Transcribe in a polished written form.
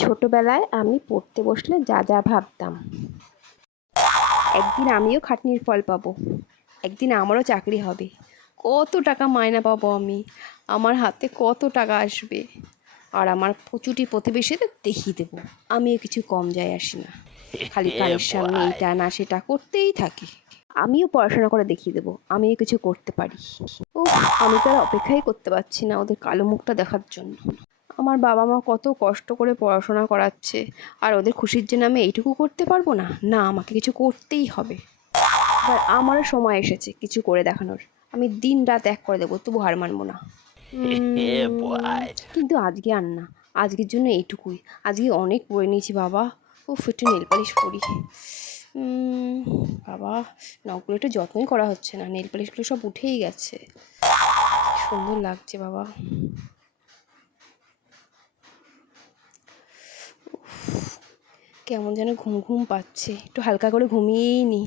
ছোটবেলায় আমি পড়তে বসলে যা যা ভাবতাম, একদিন আমিও খাটনির ফল পাবো, একদিন আমারও চাকরি হবে, কত টাকা মাইনা পাবো আমি, আমার হাতে কত টাকা আসবে, আর আমার প্রচুরটি প্রতিবেশীদের দেখিয়ে দেবো আমিও কিছু কম যায় আসি না, খালি কানের সামনে এইটা না সেটা করতেই থাকি। আমিও পড়াশোনা করে দেখিয়ে দেবো আমিও কিছু করতে পারি। ও, আমি তো আর অপেক্ষাই করতে পারছি না ওদের কালো মুখটা দেখার জন্য। আমার বাবা মা কত কষ্ট করে পড়াশোনা করাচ্ছে, আর ওদের খুশির জন্য আমি এইটুকু করতে পারবো না? না, আমাকে কিছু করতেই হবে। এবার আমারও সময় এসেছে কিছু করে দেখানোর। আমি দিন রাত এক করে দেবো, তবু হার মানবো না। কিন্তু আজকে আর না, আজকের জন্য এইটুকুই। আজকে অনেক পড়ে নিয়েছি বাবা। ও একটু নেল পালিশ পরি। বাবা, নখগুলো একটু যত্নই করা হচ্ছে না, নেল পালিশগুলো সব উঠেই গেছে। সুন্দর লাগছে বাবা। কেমন যেন ঘুম ঘুম পাচ্ছে, একটু হালকা করে ঘুমিয়েই নি।